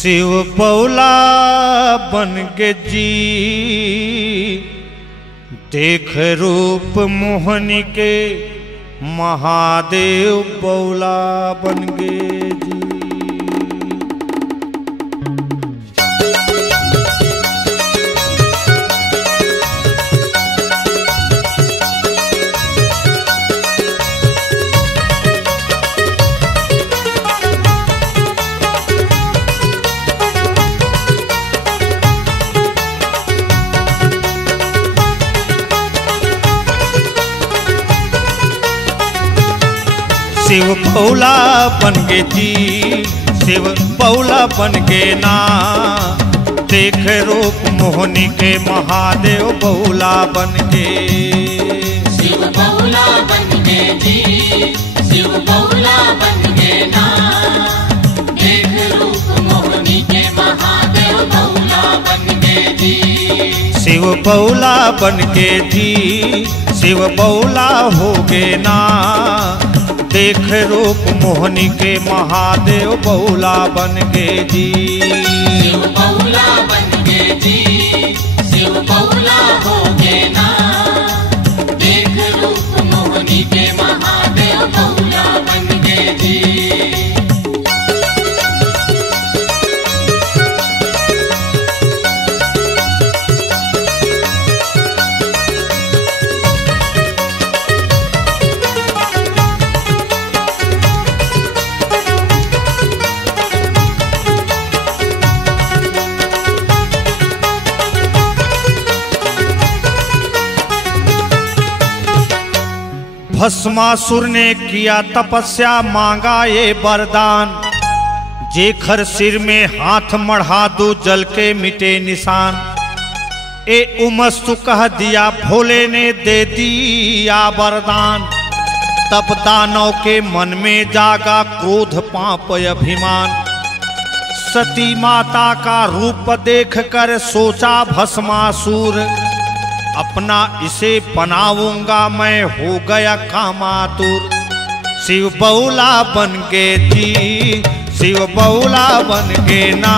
शिव बौला बन के जी देख रूप मोहनी के महादेव बौला बन गे जी। शिव बौला बन गे जी, शिव बौला बन गे ना देख रूप मोहनी के महादेव बौला बन गे। शिव बौला बन गे जी, शिव बौला बन गे ना देख रूप मोहनी के महादेव बौला बन गे जी। शिव बौला बन गे जी, शिव बौला हो गे ना देख रूप मोहनी के महादेव बौला बन गे जी। शिव बौला बन गे जी, शिव बौला हो गे ना देख रूप मोहनी के महादेव बौला बन गे जी। भस्मासुर ने किया तपस्या मांगा ये वरदान, जेखर सिर में हाथ मढ़ा दो जल के मिटे निशान। ए उमस्तु कह दिया भोले ने दे दिया वरदान, तब दानव के मन में जागा क्रोध पाप अभिमान। सती माता का रूप देख कर सोचा भस्मासुर, अपना इसे बनाऊंगा मैं हो गया कामातुर। शिव बौला बन गे जी, शिव बौला बन गे ना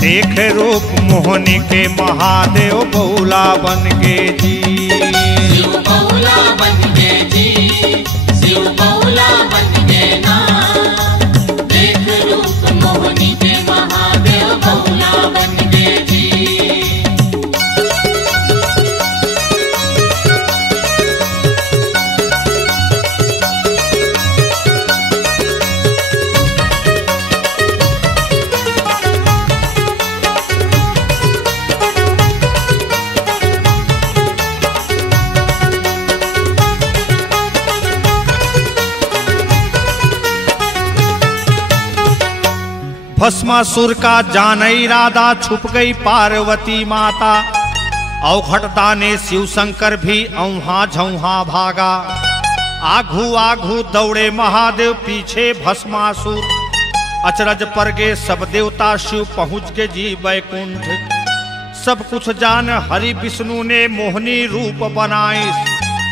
देख रूप मोहनी के महादेव बौला बन गे जी। शिव बौला बन गे जी, शिव बौला बन गे ना देख रूप मोहनी के महादेव बौला बन गे जी। भस्मासुर का जान इरादा छुप गई पार्वती माता, औघटता ने शिव शंकर भी औहा झौहा भागा। आघू आघू दौड़े महादेव पीछे भस्मासुर, अचरज पर गे सब देवता शिव पहुँच के जी वैकुंठ। सब कुछ जान हरि विष्णु ने मोहनी रूप बनाइस,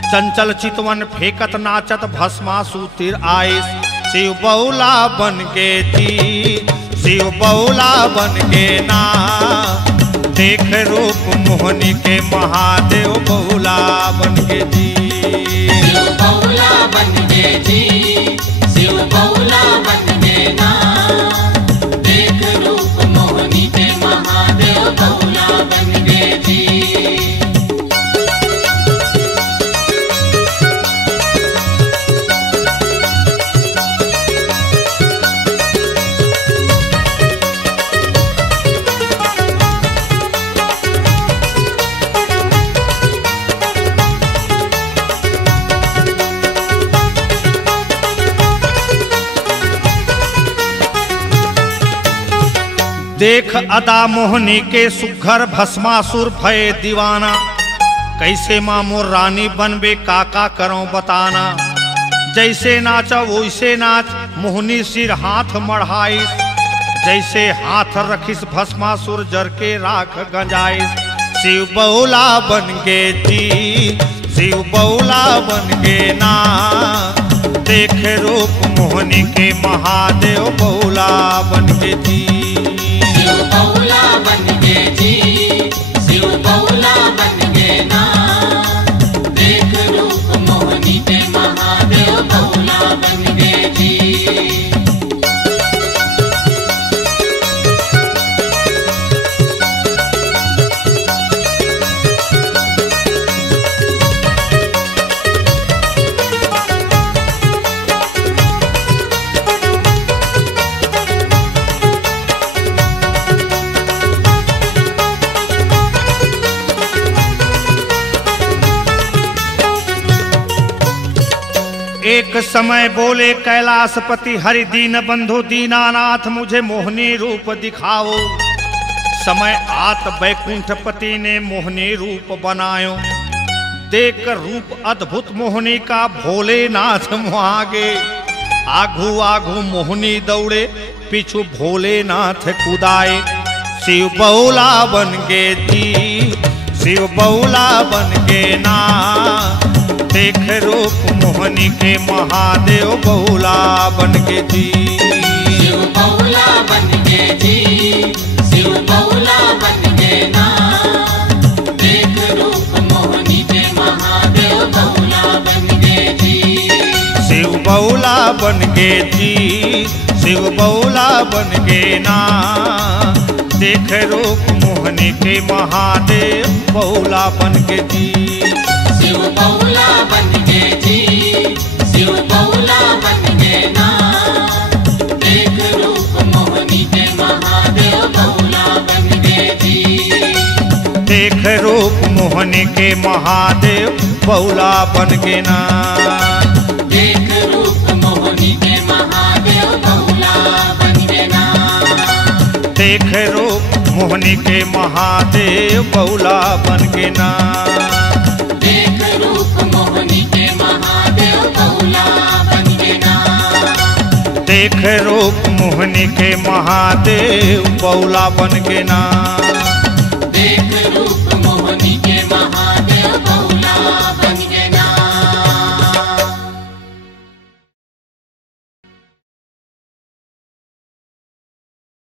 चंचल चितवन फेंकत नाचत भस्मासुर तिर आइस। शिव बौला बन गे जी, शिव बौला बन गे ना देख रूप मोहनी के महादेव बौला बन गे जी। शिव बौला बन गे जी, शिव बौला बन गे ना देख रूप मोहनी के महादेव बौला बन गे जी। देख अदा मोहनी के सुघर भस्मासुर भय दीवाना, कैसे मामो रानी बनबे काका करो बताना। जैसे नाचा वैसे नाच मोहनी सिर हाथ मढ़ाइस, जैसे हाथ रखिस भस्मासुर जर के राख गंजाइस। शिव बौला बन गे जी, शिव बौला बन गे ना देख रूप मोहनी के महादेव बौला बन गे जी। गे जी, शिव बहुला बन गे ना। देख रूप मोहनी के महादेव बहुला बन गे जी। एक समय बोले कैलाशपति हरि दीन बंधु दीनानाथ, मुझे मोहनी रूप दिखाओ। समय आत बैकुंठपति ने मोहनी रूप बनायो। देख रूप अद्भुत मोहनी का भोलेनाथ मुआगे। आघू आघू मोहनी दौड़े, पीछू भोलेनाथ कुदाए। शिव बहुला बन गे जी, शिव बहुला बन गे ना। देख रूप मोहनी के महादेव बहुला बन गे जी। शिव बहुला बन गे जी, शिव बहुला बन गे ना। देख रूप मोहनी के महादेव बहुला बन गे जी। शिव बहुला बन गे जी, शिव बहुला बन गे ना। देख रूप मोहनी के महादेव बहुला बन गे जी। शिव बहुला बन गे जी, शिव बहुला बन गे ना। देख रूप मोहनी के महादेव बहुला बन गे जी। देख रूप मोहनी के महादेव बहुला बन गे ना। देख रूप मोहनी के महादेव बहुला बन गे ना। देख रूप मोहनी के महादेव बहुला बन गे ना। देख रूप मोहनी के महादेव बहुला बन गे ना। देख रूप मोहनी के महादेव बहुला बन गे ना। देख रूप